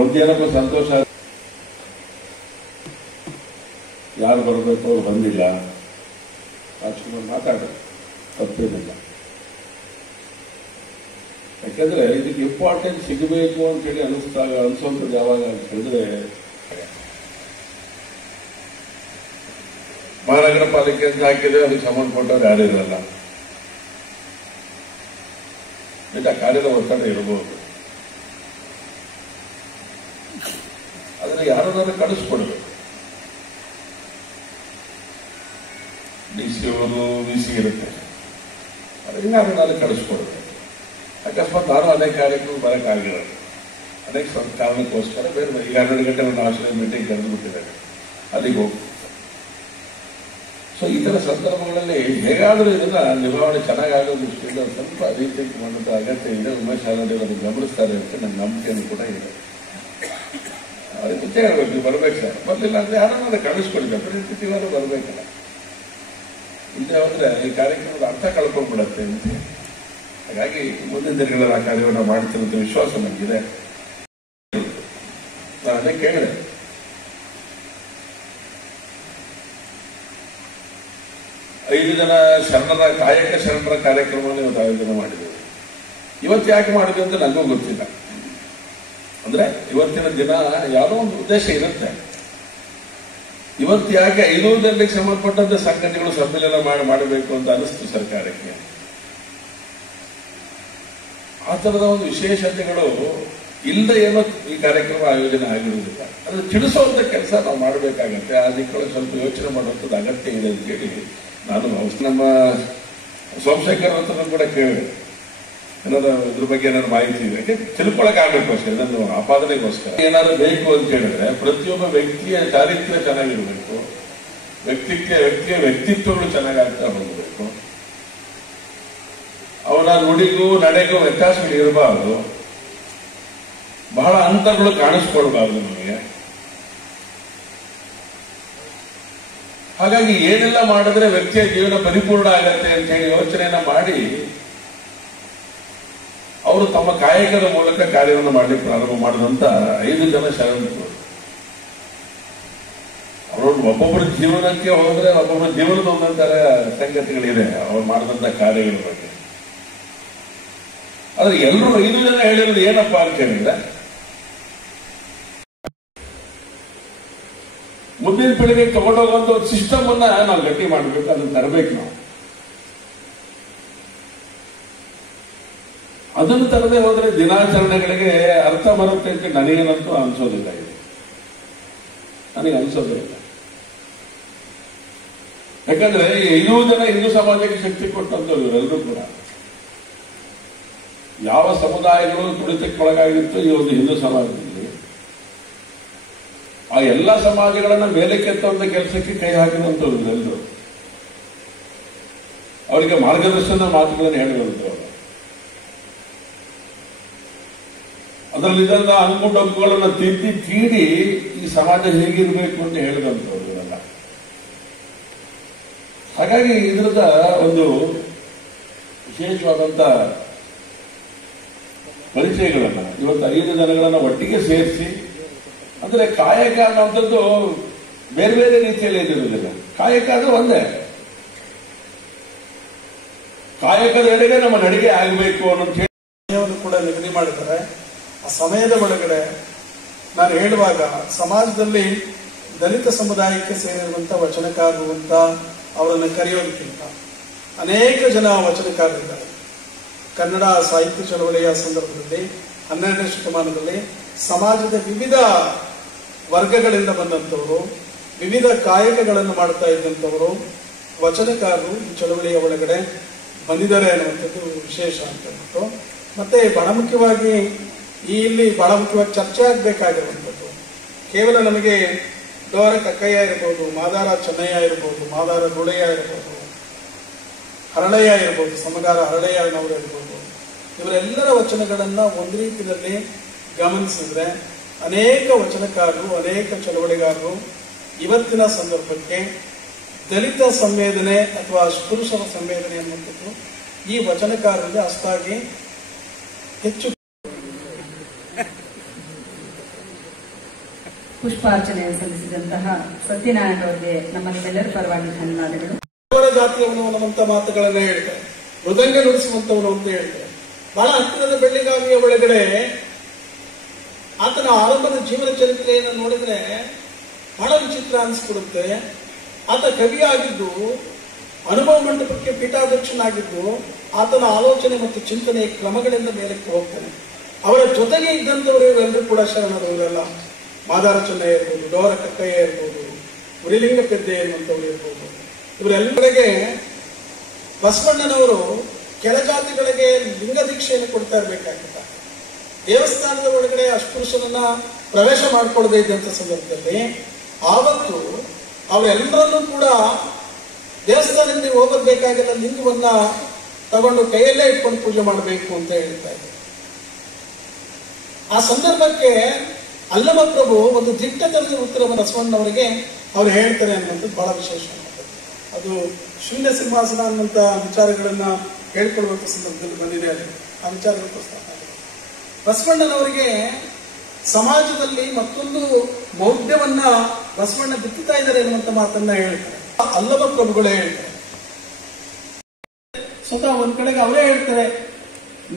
ಒಂದೇನಪ್ಪ ಸಂತೋಷ, ಯಾರು ಬರಬೇಕು ಅವ್ರು ಬಂದಿಲ್ಲ, ರಾಜ್ಕುಮಾರ್ ಮಾತಾಡೋದು ತಪ್ಪೇನಿಲ್ಲ. ಯಾಕಂದ್ರೆ ಇದಕ್ಕೆ ಇಂಪಾರ್ಟೆನ್ಸ್ ಸಿಗಬೇಕು ಅಂತೇಳಿ ಅನಿಸುವಂಥದ್ದು ಯಾವಾಗ ಅಂತ ಹೇಳಿದ್ರೆ, ಮಹಾನಗರ ಪಾಲಿಕೆ ಅಂತ ಹಾಕಿದ್ರೆ ಅದಕ್ಕೆ ಸಂಬಂಧಪಟ್ಟವ್ರು ಯಾರು ಇರಲ್ಲ. ನಿಜ ಕಾರ್ಯದ ಒತ್ತಡ ಇರಬಹುದು, ಆದ್ರೆ ಯಾರನ್ನಾದ್ರೂ ಕಳಿಸ್ಕೊಡ್ಬೇಕು. DC ಅವರು VC ಇರುತ್ತೆ, ಅದರಿಂದ ಯಾರನ್ನಾದ್ರೂ ಕಳಿಸ್ಕೊಡ್ಬೇಕು. ಅಕಸ್ಮಾತ್ ನಾನು ಅನೇಕ ಕಾರ್ಯಕ್ಕೂ ಬರೋಕ್ಕಾಗಿರೋದು, ಅನೇಕ ಕಾರಣಕ್ಕೋಸ್ಕರ ಬೇರೆ 12 ಗಂಟೆ ಒಂದು ಆಶ್ರಯ ಮೀಟಿಂಗ್ ಕರೆದು ಬಿಟ್ಟಿದ್ದಾರೆ, ಅಲ್ಲಿಗೆ ಹೋಗಿ. ಸೊ ಈ ತರ ಸಂದರ್ಭಗಳಲ್ಲಿ ಹೇಗಾದರೂ ಇದನ್ನ ನಿಭಾವಣೆ ಚೆನ್ನಾಗಾಗೋ ದೃಷ್ಟಿಯಿಂದ ಸ್ವಲ್ಪ ರೀತಿಯಲ್ಲಿ ಮಾಡುವಂತ ಅಗತ್ಯ ಇದೆ. ಉಮೇಶ್ ಆಲೋಡಿ ಅದನ್ನು ಗಮನಿಸ್ತಾರೆ ಅಂತ ನನ್ನ ನಂಬಿಕೆಯನ್ನು ಕೂಡ ಇದೆ. ಅದಕ್ಕೆ ಮುಂಚೆ ಹೇಳ್ಬೇಕು, ನೀವು ಬರ್ಬೇಕು ಸರ್, ಬರ್ಲಿಲ್ಲ ಅಂದ್ರೆ ಯಾರನ್ನ ಕಳಿಸ್ಕೊಡ್ಬೇಕು, ಪ್ರತಿನಿಧಿಗಳು ಬರ್ಬೇಕಲ್ಲ. ಇಲ್ಲದೆ ಹೋದ್ರೆ ಈ ಕಾರ್ಯಕ್ರಮದ ಅರ್ಥ ಕಳ್ಕೊಂಡ್ಬಿಡತ್ತೆ ಅಂತ. ಹಾಗಾಗಿ ಮುಂದಿನ ದಿನಗಳಲ್ಲಿ ಆ ಕಾರ್ಯವನ್ನು ಮಾಡ್ತಿರೋದು ವಿಶ್ವಾಸ ನನಗಿದೆ. ನಾನು ಅದೇ ಕೇಳಿದೆ, ಐದು ಜನ ಶರಣರ ಕಾಯಕ ಶರಣರ ಕಾರ್ಯಕ್ರಮವನ್ನು ಇವತ್ತು ಆಯೋಜನೆ ಮಾಡಿದ್ದೇವೆ. ಇವತ್ತು ಯಾಕೆ ಮಾಡಿದ್ವಿ ಅಂತ ನನಗೂ ಗೊತ್ತಿಲ್ಲ. ಅಂದ್ರೆ ಇವತ್ತಿನ ದಿನ ಯಾವುದೋ ಒಂದು ಉದ್ದೇಶ ಇರುತ್ತೆ. ಇವತ್ತು ಯಾಕೆ 500 ಜನರಿಗೆ ಸಂಬಂಧಪಟ್ಟಂತೆ ಸಂಘಟನೆಗಳು ಸಮ್ಮೇಳನ ಮಾಡಬೇಕು ಅಂತ ಅನಿಸ್ತು ಸರ್ಕಾರಕ್ಕೆ. ಆ ತರದ ಒಂದು ವಿಶೇಷತೆಗಳು ಇಲ್ಲದೆ ಏನೋ ಈ ಕಾರ್ಯಕ್ರಮ ಆಯೋಜನೆ ಆಗಿರುವುದಿಲ್ಲ. ಅದು ತಿಳಿಸುವಂತ ಕೆಲಸ ನಾವು ಮಾಡಬೇಕಾಗತ್ತೆ. ಆ ದಿಕ್ಕಲ್ಲಿ ಸ್ವಲ್ಪ ಯೋಚನೆ ಮಾಡುವಂಥದ್ದು ಅಗತ್ಯ ಇದೆ ಅಂತ ಹೇಳಿ ನಾನು ನಮ್ಮ ಸೋಮಶೇಖರ್ ಅಂತ ಕೂಡ ಕೇಳಿದೆ, ಏನಾದ್ರು ಇದ್ರ ಬಗ್ಗೆ ಏನಾದ್ರು ಮಾಹಿತಿ ಇದೆ, ತಿಳ್ಕೊಳಕ್ ಆಗ್ಬೇಕು ಅಷ್ಟೇ. ಇದನ್ನು ಆಪಾದನೆಗೋಸ್ಕರ ಏನಾದ್ರು ಬೇಕು ಅಂತ ಹೇಳಿದ್ರೆ ಪ್ರತಿಯೊಬ್ಬ ವ್ಯಕ್ತಿಯ ಚಾರಿತ್ರ್ಯ ಚೆನ್ನಾಗಿರ್ಬೇಕು, ವ್ಯಕ್ತಿಯ ವ್ಯಕ್ತಿತ್ವಗಳು ಚೆನ್ನಾಗಾಗ್ತಾ ಹೋಗಬೇಕು, ಅವರ ನುಡಿಗೂ ನಡೆಗೂ ವ್ಯತ್ಯಾಸಗಳು ಇರಬಾರ್ದು, ಬಹಳ ಅಂತರಗಳು ಕಾಣಿಸ್ಕೊಳ್ಬಾರ್ದು ನಮಗೆ. ಹಾಗಾಗಿ ಏನೆಲ್ಲ ಮಾಡಿದ್ರೆ ವ್ಯಕ್ತಿಯ ಜೀವನ ಪರಿಪೂರ್ಣ ಆಗತ್ತೆ ಅಂತ ಹೇಳಿ ಯೋಚನೆಯನ್ನ ಮಾಡಿ ಅವರು ತಮ್ಮ ಕಾಯಕದ ಮೂಲಕ ಕಾರ್ಯವನ್ನು ಮಾಡಲಿಕ್ಕೆ ಪ್ರಾರಂಭ ಮಾಡಿದಂತ 5 ಜನ ಶರಣರು. ಅವರು ಒಬ್ಬೊಬ್ಬರ ಜೀವನಕ್ಕೆ ಹೋದ್ರೆ ಒಬ್ಬೊಬ್ಬರ ಜೀವನದ ಒಂದೊಂದರ ಸಂಗತಿಗಳಿದೆ ಅವ್ರು ಮಾಡಿದಂತ ಕಾರ್ಯಗಳ ಬಗ್ಗೆ. ಆದ್ರೆ ಎಲ್ಲರೂ 5 ಜನ ಹೇಳಿರೋದು ಏನಪ್ಪಾ ಅಂತ ಹೇಳಿದ್ರೆ, ಮುಂದಿನ ಪೀಳಿಗೆಗೆ ತಗೊಂಡೋಗುವಂತ ಒಂದು ಸಿಸ್ಟಮ್ ಅನ್ನ ನಾವು ಗಟ್ಟಿ ಮಾಡಬೇಕು, ಅದನ್ನ ತರಬೇಕು. ನಾವು ಅದನ್ನು ತರದೇ ಹೋದ್ರೆ ದಿನಾಚರಣೆಗಳಿಗೆ ಅರ್ಥ ಬರುತ್ತೆ ಅಂತ ನನಗೇನಂತೂ ಅನ್ಸೋದಿಲ್ಲ. ಇದೆ ನನಗೆ ಅನ್ಸೋದೇ ಇಲ್ಲ. ಯಾಕಂದ್ರೆ 5 ಜನ ಹಿಂದೂ ಸಮಾಜಕ್ಕೆ ಶಕ್ತಿ ಕೊಟ್ಟಂತವ್ರು ಇವರೆಲ್ಲರೂ ಕೂಡ ಯಾವ ಸಮುದಾಯಗಳು ತುಳಿತಕ್ಕೊಳಗಾಗಿತ್ತು ಈ ಒಂದು ಹಿಂದೂ ಸಮಾಜದಲ್ಲಿ ಆ ಎಲ್ಲ ಸಮಾಜಗಳನ್ನ ಮೇಲಕ್ಕೆತ್ತುವಂತ ಕೆಲಸಕ್ಕೆ ಕೈ ಹಾಕಿದಂತವ್ರು ಇವರೆಲ್ಲರೂ. ಅವರಿಗೆ ಮಾರ್ಗದರ್ಶನ ಮಾತುಗಳನ್ನು ಹೇಳಿದಂತವ್ರು, ಅದರಲ್ಲಿದ್ದ ಅಂಕುಡೊಂಕುಗಳನ್ನು ತಿದ್ದಿ ತೀಡಿ ಈ ಸಮಾಜ ಹೇಗಿರಬೇಕು ಅಂತ ಹೇಳಿದಂತವ್ರು ಇವರೆಲ್ಲ. ಹಾಗಾಗಿ ಇದರದ ಒಂದು ವಿಶೇಷವಾದಂತ ಪರಿಚಯಗಳನ್ನ ಇವತ್ತು 5 ಜನಗಳನ್ನ ಒಟ್ಟಿಗೆ ಸೇರಿಸಿ, ಅಂದ್ರೆ ಕಾಯಕ ಅನ್ನೋಂಥದ್ದು ಬೇರೆ ಬೇರೆ ರೀತಿಯಲ್ಲಿ ಇದಿರುವುದಿಲ್ಲ. ಕಾಯಕ ಅದು ಒಂದೇ, ಕಾಯಕದ ಎಡೆಗೆ ನಮ್ಮ ನಡಿಗೆ ಆಗಬೇಕು ಅನ್ನೋ ಸಮಯವನ್ನು ಕೂಡ ನಿಗದಿ ಮಾಡಿದ್ದಾರೆ. ಆ ಸಮಯದ ಒಳಗಡೆ ನಾನು ಹೇಳುವಾಗ ಸಮಾಜದಲ್ಲಿ ದಲಿತ ಸಮುದಾಯಕ್ಕೆ ಸೇರಿರುವಂತ ವಚನಕಾರರು ಅಂತ ಅವರನ್ನು ಕರೆಯೋದಕ್ಕಿಂತ ಅನೇಕ ಜನ ವಚನಕಾರರಿದ್ದಾರೆ. ಕನ್ನಡ ಸಾಹಿತ್ಯ ಚಳವಳಿಯ ಸಂದರ್ಭದಲ್ಲಿ 12ನೇ ಶತಮಾನದಲ್ಲಿ ಸಮಾಜದ ವಿವಿಧ ವರ್ಗಗಳಿಂದ ಬಂದಂಥವರು, ವಿವಿಧ ಕಾಯಕಗಳನ್ನು ಮಾಡ್ತಾ ಇದ್ದಂಥವರು ವಚನಕಾರರು ಈ ಚಳವಳಿಯ ಒಳಗಡೆ ಬಂದಿದ್ದಾರೆ ಅನ್ನುವಂಥದ್ದು ವಿಶೇಷ ಅಂತ ಹೇಳ್ಬಿಟ್ಟು, ಮತ್ತೆ ಬಹಳ ಮುಖ್ಯವಾಗಿ ಇಲ್ಲಿ ಬಹಳ ಮುಖ್ಯವಾಗಿ ಚರ್ಚೆ ಆಗಬೇಕಾಗಿರುವಂಥದ್ದು ಕೇವಲ ನಮಗೆ ಡೋರ ಕಕ್ಕಯ್ಯ ಇರ್ಬೋದು, ಮಾದಾರ ಚೆನ್ನಯ್ಯ ಇರ್ಬೋದು, ಮಾದಾರ ಗುಳೆಯ ಇರ್ಬೋದು, ಹರಳಯ್ಯ ಇರ್ಬೋದು, ಸಮಗಾರ ಹರಳಯ್ಯನವರು ಇರ್ಬೋದು, ಇವರೆಲ್ಲರ ವಚನಗಳನ್ನ ಒಂದು ರೀತಿಯಲ್ಲಿ ಗಮನಿಸಿದ್ರೆ ಅನೇಕ ವಚನಕಾರರು, ಅನೇಕ ಚಳವಳಿಗಾರರು ಇವತ್ತಿನ ಸಂದರ್ಭಕ್ಕೆ ದಲಿತ ಸಂವೇದನೆ ಅಥವಾ ಪುರುಷರ ಸಂವೇದನೆ ಅನ್ನುವಂಥದ್ದು ಈ ವಚನಕಾರರಿಗೆ ಅಷ್ಟಾಗಿ ಹೆಚ್ಚು. ಪುಷ್ಪಾರ್ಚನೆ ಸಲ್ಲಿಸಿದಂತಹ ಸತ್ಯನಾರಾಯಣ ಅವರಿಗೆ ನಮ್ಮ ನಿಮ್ಮೆಲ್ಲರ ಪರವಾಗಿ ಧನ್ಯವಾದಗಳು. ಅವರ ಜಾತಿಯವನು ಅನ್ನುವಂತ ಮಾತುಗಳನ್ನ ಹೇಳ್ತಾರೆ, ಮೃದಂಗ ನುಡಿಸುವಂತವನು ಅಂತ ಹೇಳ್ತಾರೆ. ಬಹಳ ಹತ್ತಿರದ ಬೆಳ್ಳಿಗಾವಿಯ ಒಳಗಡೆ ಆತನ ಆರಂಭದ ಜೀವನ ಚರಿತ್ರೆಯನ್ನು ನೋಡಿದ್ರೆ ಬಹಳ ವಿಚಿತ್ರ ಅನಿಸ್ಬಿಡುತ್ತೆ. ಆತ ಕವಿಯಾಗಿದ್ದು, ಅನುಭವ ಮಂಟಪಕ್ಕೆ ಪೀಠಾಧ್ಯಕ್ಷನಾಗಿದ್ದು, ಆತನ ಆಲೋಚನೆ ಮತ್ತು ಚಿಂತನೆಯ ಕ್ರಮಗಳಿಂದ ಮೇಲಕ್ಕೆ ಹೋಗ್ತಾನೆ. ಅವರ ಜೊತೆಗೆ ಇದ್ದಂಥವರು ಇವರೆಲ್ಲರೂ ಕೂಡ ಶರಣರವರೆಲ್ಲ. ಮಾದಾರ ಚೆನ್ನಯ್ಯ ಇರ್ಬೋದು, ಡೋರ ಕಕ್ಕಯ್ಯ ಇರ್ಬೋದು, ಉರಿಲಿಂಗ ಪೆದ್ದೆ ಎನ್ನುವಂಥವ್ರು ಇರ್ಬೋದು. ಇವರೆಲ್ಲರಿಗೆ ಬಸವಣ್ಣನವರು ಕೆಲ ಜಾತಿಗಳಿಗೆ ಲಿಂಗ ದೀಕ್ಷೆಯನ್ನು ಕೊಡ್ತಾ ಇರಬೇಕಾಗಿತ್ತ. ದೇವಸ್ಥಾನದ ಒಳಗಡೆ ಅಸ್ಪೃಶ್ಯನನ್ನ ಪ್ರವೇಶ ಮಾಡಿಕೊಳ್ಳದೆ ಇದ್ದಂಥ ಸಂದರ್ಭದಲ್ಲಿ ಆವತ್ತು ಅವರೆಲ್ಲರನ್ನೂ ಕೂಡ ದೇವಸ್ಥಾನಕ್ಕೆ ನೀವು ಹೋಗೋದು ಬೇಕಾಗಿಲ್ಲ, ಲಿಂಗವನ್ನ ತಗೊಂಡು ಕೈಯಲ್ಲೇ ಇಟ್ಕೊಂಡು ಪೂಜೆ ಮಾಡಬೇಕು ಅಂತ ಹೇಳ್ತಾ ಇದ್ದಾರೆ. ಆ ಸಂದರ್ಭಕ್ಕೆ ಅಲ್ಲಮ ಪ್ರಭು ಒಂದು ದಿಟ್ಟತನದ ಉತ್ತರವನ್ನು ಬಸವಣ್ಣವರಿಗೆ ಅವರು ಹೇಳ್ತಾರೆ ಅನ್ನುವಂಥದ್ದು ಬಹಳ ವಿಶೇಷ. ಅದು ಶೂನ್ಯ ಸಿಂಹಾಸನ ಅನ್ನುವಂಥ ವಿಚಾರಗಳನ್ನ ಹೇಳ್ಕೊಳ್ಳುವಂಥ ಸಂದರ್ಭದಲ್ಲಿ ಬಂದಿದೆ. ಅದು ಆ ವಿಚಾರಗಳ ಪ್ರಸ್ತಾಪ ಆಗಿದೆ. ಬಸವಣ್ಣನವರಿಗೆ ಸಮಾಜದಲ್ಲಿ ಮತ್ತೊಂದು ಮೌಢ್ಯವನ್ನ ಬಸವಣ್ಣ ಬಿತ್ತುತ್ತಾ ಇದ್ದಾರೆ ಎನ್ನುವಂತ ಮಾತನ್ನ ಹೇಳ್ತಾರೆ. ಅಲ್ಲಮ ಪ್ರಭುಗಳೇ ಹೇಳ್ತಾರೆ. ಸ್ವತಃ ಒಂದ್ ಕಡೆಗೆ ಅವರೇ ಹೇಳ್ತಾರೆ,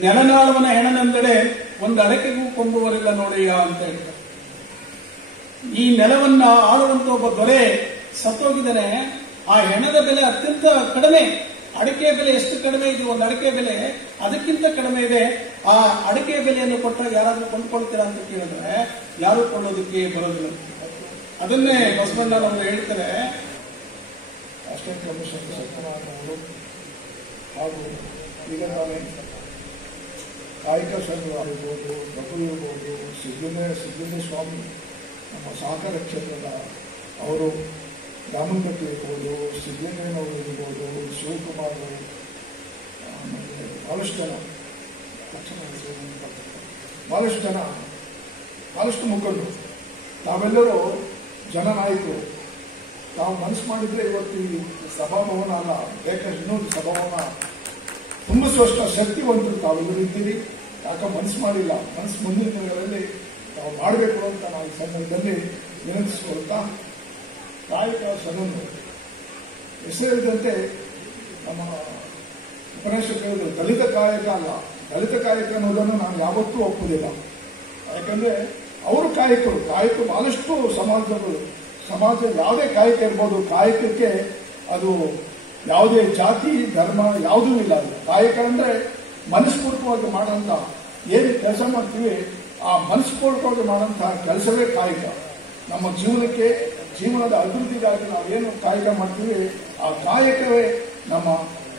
ನೆಲನಾಳುವನ ಹೆಣನೆಂದೆಡೆ ಒಂದು ಅಡಕೆಗೂ ಕೊಂಬುವರಿಲ್ಲ ನೋಡಿಯ ಅಂತ ಹೇಳ್ತಾರೆ. ಈ ನೆಲವನ್ನ ಆಳುವಂತ ಒಬ್ಬ ದೊರೆ ಸತ್ತೋಗಿದ್ದಾನೆ. ಆ ಹೆಣದ ಬೆಲೆ ಅತ್ಯಂತ ಕಡಿಮೆ. ಅಡಿಕೆ ಬೆಲೆ ಎಷ್ಟು ಕಡಿಮೆ ಇದೆ, ಒಂದು ಅಡಿಕೆ ಬೆಲೆ ಅದಕ್ಕಿಂತ ಕಡಿಮೆ ಇದೆ. ಆ ಅಡಿಕೆ ಬೆಲೆಯನ್ನು ಕೊಟ್ಟಾಗ ಯಾರಾದ್ರೂ ಕೊಂಡ್ಕೊಳ್ತೀರಾ ಅಂತ ಕೇಳಿದ್ರೆ ಯಾರು ಕೊಳ್ಳೋದಕ್ಕೆ ಬರೋದಿಲ್ಲ. ಅದನ್ನೇ ಬಸವಣ್ಣನವರು ಹೇಳ್ತಾರೆ. ಅಷ್ಟೇ ಸತ್ಯನಾರಾಯಣವರು ಹಾಗೂ ಈಗ ನಾನೇ ಕಾಯಕ ಸಂಘ ಆಗಿರ್ಬೋದು, ಪ್ರಭು ಇರ್ಬೋದು, ಸಿದ್ದಲಿಂಗ ಸ್ವಾಮಿ ನಮ್ಮ ಸಹಕಾರ ಕ್ಷೇತ್ರದ ಅವರು, ರಾಮಂಗಟ್ಟಿ ಇರ್ಬೋದು, ಸಿದ್ದಲಿಂಗಯ್ಯನವರು ಇರ್ಬೋದು, ಶಿವಕುಮಾರ್, ಆಮೇಲೆ ಬಹಳಷ್ಟು ಮುಖಂಡರು, ನಾವೆಲ್ಲರೂ ಜನನಾಯಕರು. ನಾವು ಮನಸ್ಸು ಮಾಡಿದ್ರೆ ಇವತ್ತು ಈ ಸಭಾಭವನ ಅಲ್ಲ, ಬೇಕಾದ್ರೆ ಇನ್ನೊಂದು ಸಭಾಭವನ ತುಂಬಿಸುವಷ್ಟು ಶಕ್ತಿವಂತರು ತಾವೆಲ್ಲರೂ ಇದ್ದೀರಿ. ಯಾಕೆ ಮನಸ್ಸು ಮಾಡಿಲ್ಲ, ಮನಸ್ಸು ಮುಂದಿನ ದಿನಗಳಲ್ಲಿ ನಾವು ಮಾಡಬೇಕು ಅಂತ ನಾವು ಈ ಸಂದರ್ಭದಲ್ಲಿ ವಿನಂತಿಸಿಕೊಳ್ತಾ ಕಾಯಕ ಸದನ ಹೆಸರಿದಂತೆ ನಮ್ಮ ಉಪನಿಷತ್ತು ದಲಿತ ಕಾಯಕ ಅಲ್ಲ, ದಲಿತ ಕಾಯಕ ಅನ್ನೋದನ್ನು ನಾನು ಯಾವತ್ತೂ ಒಪ್ಪುವುದಿಲ್ಲ. ಯಾಕಂದ್ರೆ ಅವರು ಕಾಯಕರು ಬಹಳಷ್ಟು ಸಮಾಜ ಯಾವುದೇ ಕಾಯಕ ಇರ್ಬೋದು, ಕಾಯಕಕ್ಕೆ ಅದು ಯಾವುದೇ ಜಾತಿ ಧರ್ಮ ಯಾವುದೂ ಇಲ್ಲ. ಅದು ಕಾಯಕ ಅಂದ್ರೆ ಮನಸ್ಪೂರ್ವಕವಾಗಿ ಮಾಡೋಂಥ ಏನು ಕೆಲಸ ಮಾಡ್ತೀವಿ ಆ ಮನಸ್ಪೂರ್ವಕವಾಗಿ ಮಾಡೋಂತಹ ಕೆಲಸವೇ ಕಾಯಕ. ನಮ್ಮ ಜೀವನದ ಅಭಿವೃದ್ಧಿಗಾಗಿ ನಾವೇನು ಕಾಯಕ ಮಾಡ್ತೀವಿ ಆ ಕಾಯಕವೇ ನಮ್ಮ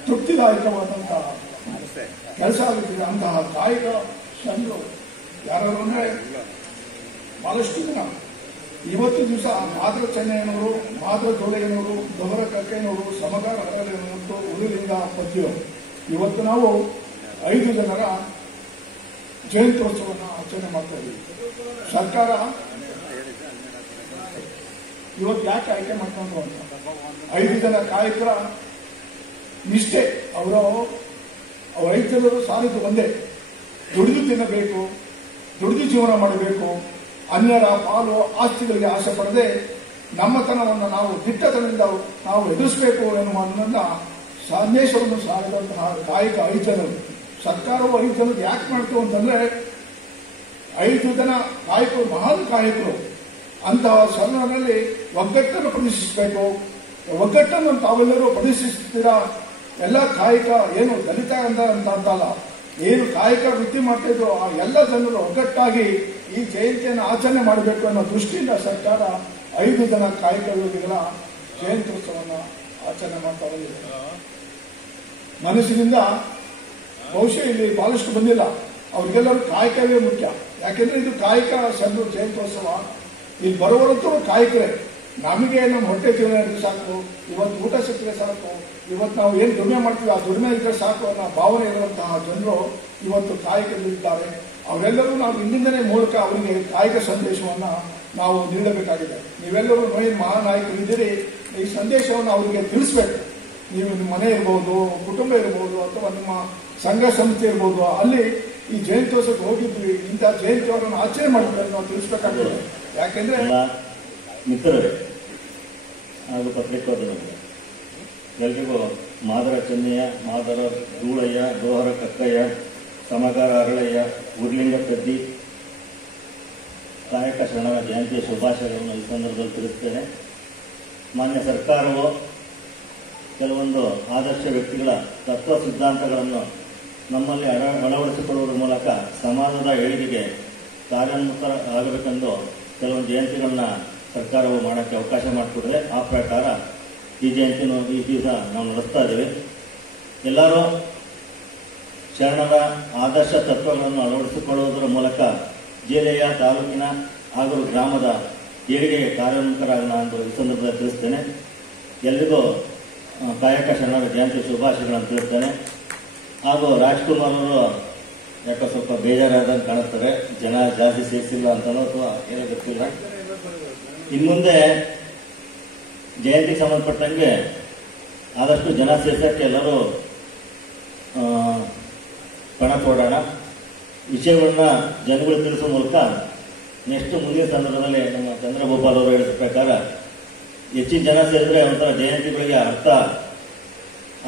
ತೃಪ್ತಿದಾಯಕವಾದಂತಹ ಕೆಲಸ ಆಗುತ್ತಿದೆ. ಅಂತಹ ಕಾಯಕ ಜನರು ಯಾರು ಅಂದ್ರೆ ಬಹಳಷ್ಟು ಜನ. ಇವತ್ತು ದಿವಸ ಮಾದ್ರ ಚೆನ್ನಯ್ಯನವರು, ಮಾದ್ರ ಜೋಳಯ್ಯನವರು, ದೊಹರ ಕಕ್ಕಯ್ಯನವರು, ಸಮಗಾರ ಮತ್ತು ಉರುಲಿಂಗ ಪತಿಯವರು, ಇವತ್ತು ನಾವು 5 ಜನರ ಜಯಂತ್ಯೋತ್ಸವವನ್ನು ಆಚರಣೆ ಮಾಡ್ತಾ ಇದ್ದೀವಿ. ಸರ್ಕಾರ ಇವತ್ತು ಯಾಕೆ ಆಯ್ಕೆ ಮಾಡ್ಕೊಂಡು ಅಂತ 5 ಜನ ಕಾಯಕರ ನಿಷ್ಠೆ, ಅವರು 5 ಜನರು ಸಾರಿದ್ದು ಒಂದೇ, ದುಡಿದು ತಿನ್ನಬೇಕು, ದುಡಿದು ಜೀವನ ಮಾಡಬೇಕು, ಅನ್ಯರ ಪಾಲು ಆಸ್ತಿಗಳಿಗೆ ಆಸೆ ಪಡದೆ ನಮ್ಮತನವನ್ನು ನಾವು ದಿಟ್ಟತನದಿಂದ ನಾವು ಎದುರಿಸಬೇಕು ಎನ್ನುವ ಸಂದೇಶವನ್ನು ಸಾರಿದಂತಹ ಕಾಯಕ 5 ಜನರು. ಸರ್ಕಾರವು 5 ಜನರು ಯಾಕೆ ಮಾಡ್ತು ಅಂತಂದ್ರೆ 5 ಜನ ಕಾಯಕರು ಮಹಾನ್ ಕಾಯಕರು. ಅಂತಹ ಸದನದಲ್ಲಿ ಒಗ್ಗಟ್ಟನ್ನು ಪ್ರದರ್ಶಿಸಬೇಕು. ಒಗ್ಗಟ್ಟನ್ನು ತಾವೆಲ್ಲರೂ ಪ್ರದರ್ಶಿಸುತ್ತೀರಾ. ಎಲ್ಲ ಕಾಯಕ ಏನು ದಲಿತ ಅಂತಲ್ಲ, ಏನು ಕಾಯಕ ವೃತ್ತಿ ಮಾಡ್ತಾ ಇದ್ರು ಆ ಎಲ್ಲ ಜನರು ಒಗ್ಗಟ್ಟಾಗಿ ಈ ಜಯಂತಿಯನ್ನು ಆಚರಣೆ ಮಾಡಬೇಕು ಅನ್ನೋ ದೃಷ್ಟಿಯಿಂದ ಸರ್ಕಾರ 5 ಜನ ಕಾಯಕ ಯೋಗಿಗಳ ಜಯಂತ್ಯೋತ್ಸವವನ್ನು ಆಚರಣೆ ಮಾಡ್ತಾ ಬಂದಿದೆ. ಮನಸ್ಸಿನಿಂದ ಬಹುಶಃ ಇಲ್ಲಿ ಬಹಳಷ್ಟು ಬಂದಿಲ್ಲ, ಅವ್ರಿಗೆಲ್ಲರೂ ಕಾಯಕವೇ ಮುಖ್ಯ. ಯಾಕೆಂದ್ರೆ ಇದು ಕಾಯಕ ಸಂಘ ಜಯಂತ್ಯೋತ್ಸವ. ಇಲ್ಲಿ ಬರುವವರಂತೂ ಕಾಯಕರೇ. ನಮಗೆ ನಮ್ಮ ಹೊಟ್ಟೆ ಜೀವನ ಇದ್ರೆ ಸಾಕು, ಇವತ್ತು ಊಟ ಸಿಕ್ಕಿದ್ರೆ ಸಾಕು, ಇವತ್ತು ನಾವು ಏನು ದುಡಿಮೆ ಮಾಡ್ತೀವಿ ಆ ದುಡಿಮೆ ಇದ್ರೆ ಸಾಕು ಅನ್ನೋ ಭಾವನೆ ಇರುವಂತಹ ಜನರು ಇವತ್ತು ಕಾಯಕದಲ್ಲಿದ್ದಾರೆ. ಅವರೆಲ್ಲರೂ ನಾವು ಇಂದಿನ ಮೂಲಕ ಅವರಿಗೆ ಕಾಯಕ ಸಂದೇಶವನ್ನ ನಾವು ನೀಡಬೇಕಾಗಿದೆ. ನೀವೆಲ್ಲರೂ ಮಹಾನಾಯಕರು ಇದ್ದೀರಿ, ಈ ಸಂದೇಶವನ್ನು ಅವರಿಗೆ ತಿಳಿಸ್ಬೇಕು. ನೀವು ನಿಮ್ಮ ಮನೆ ಇರ್ಬೋದು, ಕುಟುಂಬ ಇರ್ಬೋದು, ಅಥವಾ ನಿಮ್ಮ ಸಂಘ ಸಂಸ್ಥೆ ಇರ್ಬೋದು, ಅಲ್ಲಿ ಈ ಜಯಂತ್ಯೋತ್ಸವಕ್ಕೆ ಹೋಗಿದ್ವಿ, ಇಂಥ ಜಯಂತಿಯವರನ್ನು ಆಚರಣೆ ಮಾಡಬೇಕು ನಾವು ತಿಳಿಸ್ಬೇಕಾಗಿದೆ. ಯಾಕೆಂದ್ರೆ ಮಿತ್ರರೇ ಹಾಗೂ ಪತ್ರಿಕೋದ್ಯಮಿಗಳು ಎಲ್ರಿಗೂ ಮಾದರ ಚೆನ್ನಯ್ಯ, ಮಾದರ ಧೂಳಯ್ಯ, ದೋಹರ ಕಕ್ಕಯ್ಯ, ಸಮಗಾರ ಅರಳಯ್ಯ, ಉರ್ಲಿಂಗ ಪೆದ್ದಿ ಕಾಯಕ ಶರಣರ ಜಯಂತಿಯ ಶುಭಾಶಯಗಳನ್ನು ಈ ಸಂದರ್ಭದಲ್ಲಿ ತಿಳಿಸ್ತೇನೆ. ಮಾನ್ಯ ಸರ್ಕಾರವು ಕೆಲವೊಂದು ಆದರ್ಶ ವ್ಯಕ್ತಿಗಳ ತತ್ವ ಸಿದ್ಧಾಂತಗಳನ್ನು ನಮ್ಮಲ್ಲಿ ಅಳವಡಿಸಿಕೊಳ್ಳುವುದರ ಮೂಲಕ ಸಮಾಜದ ಏಳಿಗೆಗೆ ಕಾರ್ಯೋನ್ಮುಖ ಆಗಬೇಕೆಂದು ಕೆಲವೊಂದು ಜಯಂತಿಗಳನ್ನ ಸರ್ಕಾರವು ಮಾಡೋಕ್ಕೆ ಅವಕಾಶ ಮಾಡಿಕೊಡಿದೆ. ಆ ಪ್ರಕಾರ ಈ ಜಯಂತಿಯನ್ನು ಈ ದಿವಸ ನಾವು ನಡೆಸ್ತಾ ಇದ್ದೇವೆ. ಎಲ್ಲರೂ ಶರಣರ ಆದರ್ಶ ತತ್ವಗಳನ್ನು ಅಳವಡಿಸಿಕೊಳ್ಳುವುದರ ಮೂಲಕ ಜಿಲ್ಲೆಯ, ತಾಲೂಕಿನ ಹಾಗೂ ಗ್ರಾಮದ ಏಳಿಗೆಗೆ ಕಾರ್ಯೋನ್ಮುಖರಾಗೋಣ ಎಂದು ಈ ಸಂದರ್ಭದಲ್ಲಿ ತಿಳಿಸ್ತೇನೆ. ಎಲ್ರಿಗೂ ಕಾಯಕ ಶರಣರ ಜಯಂತಿ ಶುಭಾಶಯಗಳನ್ನು ತಿಳಿಸ್ತೇನೆ. ಹಾಗೂ ರಾಜ್ಕುಮಾರ್ ಅವರು ಯಾಕೋ ಸ್ವಲ್ಪ ಬೇಜಾರಾದಂಗೆ ಕಾಣುತ್ತಾರೆ, ಜನ ಜಾಸ್ತಿ ಸೇರಿಸಿಲ್ಲ ಅಂತಲೋ ಅಥವಾ ಏನೋ ಗೊತ್ತಿಲ್ಲ. ಇನ್ಮುಂದೆ ಜಯಂತಿಗೆ ಸಂಬಂಧಪಟ್ಟಂಗೆ ಆದಷ್ಟು ಜನ ಸೇರಿಸಕ್ಕೆ ಎಲ್ಲರೂ ಪಣ ಕೊಡೋಣ. ವಿಷಯಗಳನ್ನ ಜನಗಳು ತಿಳಿಸುವ ಮೂಲಕ ನೆಕ್ಸ್ಟ್ ಮುಂದಿನ ಸಂದರ್ಭದಲ್ಲಿ ನಮ್ಮ ಚಂದ್ರಗೋಪಾಲ್ ಅವರು ಹೇಳಿದ ಪ್ರಕಾರ ಹೆಚ್ಚಿನ ಜನ ಸೇರಿದ್ರೆ ಒಂಥರ ಜಯಂತಿಗಳಿಗೆ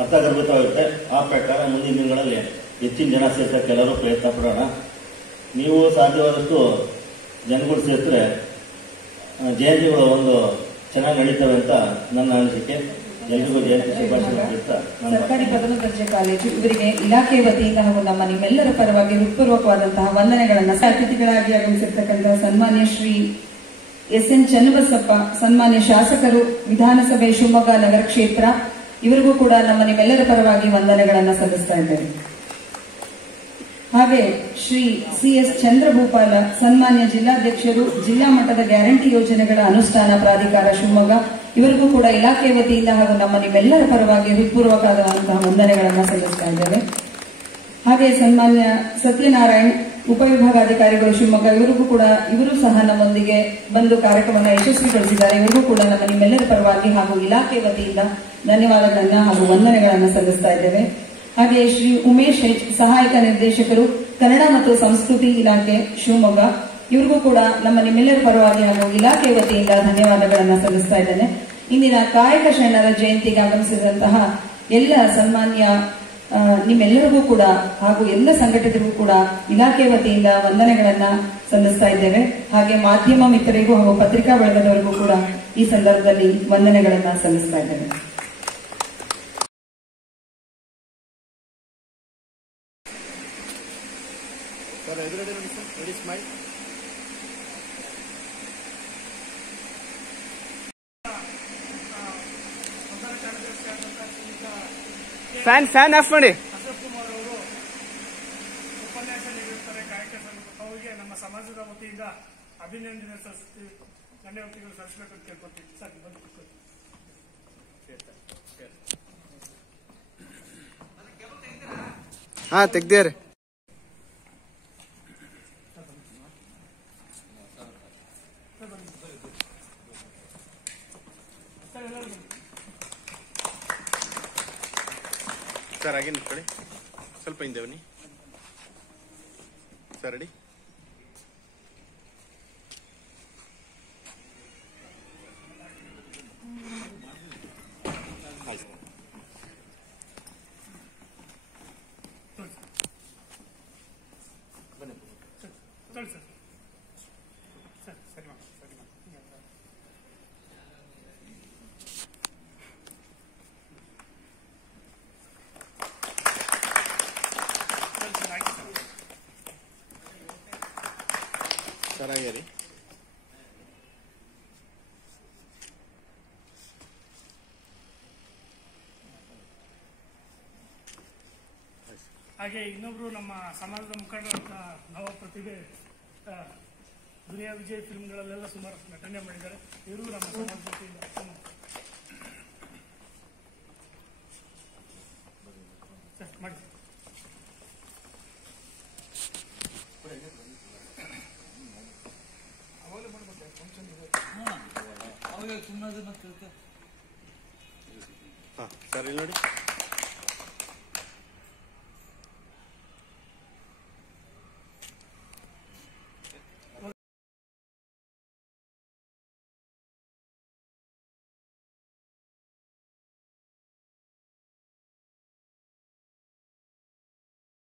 ಅರ್ಥಗರ್ಭಿತವಾಗುತ್ತೆ. ಆ ಪ್ರಕಾರ ಮುಂದಿನ ದಿನಗಳಲ್ಲಿ ಹೆಚ್ಚಿನ ಜನ ಸೇರ್ಸಕ್ಕೆ ಎಲ್ಲರೂ ಪ್ರಯತ್ನ ಪಡೋಣ. ನೀವು ಸಾಧ್ಯವಾದಷ್ಟು ಜನಗಳು ಸೇರಿಸಿದ್ರೆ ಜಯಂತಿಗಳು ಒಂದು ಚೆನ್ನಾಗಿ ನಡೀತವೆ ಅಂತ ನನ್ನ ಅನಿಸಿಕೆ. ಎಲ್ರಿಗೂ ಜಯಂತಿ ಶುಭಾಶಯ. ಸರ್ಕಾರಿ ಪ್ರಥಮ ದರ್ಜೆ ಕಾಲೇಜು ಇವರಿಗೆ ಇಲಾಖೆ ವತಿಯಿಂದ ಹಾಗೂ ನಮ್ಮ ನಿಮ್ಮೆಲ್ಲರ ಪರವಾಗಿ ಹೃತ್ಪೂರ್ವಕವಾದಂತಹ ವಂದನೆಗಳನ್ನು ಅತಿಥಿಗಳಾಗಿ ಆಗಮಿಸಿರ್ತಕ್ಕಂತಹ ಸನ್ಮಾನ್ಯ ಶ್ರೀ ಎಸ್.ಎನ್. ಚನ್ನಬಸಪ್ಪ, ಸನ್ಮಾನ್ಯ ಶಾಸಕರು, ವಿಧಾನಸಭೆ ಶಿವಮೊಗ್ಗ ನಗರ ಕ್ಷೇತ್ರ, ಇವರಿಗೂ ಕೂಡ ನಮ್ಮ ನಿಮ್ಮೆಲ್ಲರ ಪರವಾಗಿ ವಂದನೆಗಳನ್ನು ಸಲ್ಲಿಸ್ತಾ ಇದ್ದೇವೆ. ಹಾಗೆ ಶ್ರೀ ಸಿ.ಎಸ್. ಚಂದ್ರಭೂಪಾಲ, ಸನ್ಮಾನ್ಯ ಜಿಲ್ಲಾಧ್ಯಕ್ಷರು, ಜಿಲ್ಲಾ ಮಟ್ಟದ ಗ್ಯಾರಂಟಿ ಯೋಜನೆಗಳ ಅನುಷ್ಠಾನ ಪ್ರಾಧಿಕಾರ ಶಿವಮೊಗ್ಗ, ಇವರಿಗೂ ಕೂಡ ಇಲಾಖೆ ವತಿಯಿಂದ ಹಾಗೂ ನಮ್ಮ ನಿಮ್ಮೆಲ್ಲರ ಪರವಾಗಿ ಹೃತ್ಪೂರ್ವಕವಾದಂತಹ ವಂದನೆಗಳನ್ನು ಸಲ್ಲಿಸ್ತಾ ಇದ್ದೇವೆ. ಹಾಗೆ ಸನ್ಮಾನ್ಯ ಸತ್ಯನಾರಾಯಣ್, ಉಪವಿಭಾಗಾಧಿಕಾರಿಗಳು ಶಿವಮೊಗ್ಗ, ಇವರು ಸಹ ನಮ್ಮೊಂದಿಗೆ ಬಂದು ಕಾರ್ಯಕ್ರಮವನ್ನು ಯಶಸ್ವಿಗೊಳಿಸಿದ್ದಾರೆ. ಇವರಿಗೂ ಕೂಡ ನಮ್ಮ ನಿಮ್ಮೆಲ್ಲರ ಪರವಾಗಿ ಹಾಗೂ ಇಲಾಖೆ ವತಿಯಿಂದ ಧನ್ಯವಾದಗಳನ್ನ ಹಾಗೂ ವಂದನೆಗಳನ್ನು ಸಲ್ಲಿಸ್ತಾ ಇದ್ದೇವೆ. ಹಾಗೆ ಶ್ರೀ ಉಮೇಶ್ ಹೆಚ್, ಸಹಾಯಕ ನಿರ್ದೇಶಕರು, ಕನ್ನಡ ಮತ್ತು ಸಂಸ್ಕೃತಿ ಇಲಾಖೆ ಶಿವಮೊಗ್ಗ, ಇವರಿಗೂ ಕೂಡ ನಮ್ಮ ನಿಮ್ಮೆಲ್ಲರ ಪರವಾಗಿ ಹಾಗೂ ಇಲಾಖೆ ವತಿಯಿಂದ ಧನ್ಯವಾದಗಳನ್ನು ಸಲ್ಲಿಸ್ತಾ ಇದ್ದೇನೆ. ಇಂದಿನ ಕಾಯಕ ಶರಣರ ಜಯಂತಿಗೆ ಆಗಮಿಸಿದಂತಹ ಎಲ್ಲ ಸನ್ಮಾನ್ಯ ನಿಮ್ಮೆಲ್ಲರಿಗೂ ಕೂಡ ಹಾಗೂ ಎಲ್ಲ ಸಂಘಟಕರಿಗೂ ಕೂಡ ಇಲಾಖೆ ವತಿಯಿಂದ ವಂದನೆಗಳನ್ನ ಸಲ್ಲಿಸ್ತಾ ಇದ್ದೇವೆ. ಹಾಗೆ ಮಾಧ್ಯಮ ಮಿತ್ರರಿಗೂ ಹಾಗೂ ಪತ್ರಿಕಾ ಬಳಗದವರಿಗೂ ಕೂಡ ಈ ಸಂದರ್ಭದಲ್ಲಿ ವಂದನೆಗಳನ್ನ ಸಲ್ಲಿಸ್ತಾ ಇದ್ದೇವೆ. ಫ್ಯಾನ್ ಆಫ್ ಮಾಡಿ. ಅಶೋಕ್ ಕುಮಾರ್ ಅವರು ಉಪನ್ಯಾಸ ನೀಡಿರುತ್ತಾರೆ ಕಾಯಕ ಸಂಘ. ಅವರಿಗೆ ನಮ್ಮ ಸಮಾಜದ ವತಿಯಿಂದ ಅಭಿನಂದನೆ ಧನ್ಯವಾದಗಳು ಸಲ್ಲಿಸಬೇಕಂತ ಕೇಳ್ಕೊಳ್ತೀನಿ. ಸರ್ ಬಂದು ಹಾ ತೆಗ್ದೇರಿ. ಸರ್ ಹಾಗೆ ನಿಂತ್ಕೊಳ್ಳಿ, ಸ್ವಲ್ಪ ಹಿಂದೆ ಬನ್ನಿ ಸರ್. ರೆಡಿ? ಸರ್ ಹಾಗೆ ರೀ. ಹಾಗೆ ಇನ್ನೊಬ್ರು ನಮ್ಮ ಸಮಾಜದ ಮುಖಂಡರಂತ ನವ ಪ್ರತಿಭೆ ದುನಿಯಾ ವಿಜಯ್ ಫಿಲ್ಮ್ಗಳಲ್ಲೆಲ್ಲ ಸುಮಾರು ನಟನೆ ಮಾಡಿದ್ದಾರೆ. ಇವರು ನಮ್ಮ ಸಮಾಜ ವತಿಯಿಂದ ಮಾಡಿ. ಹಾಂ ಸರ್ ಇಲ್ಲಿ ನೋಡಿ.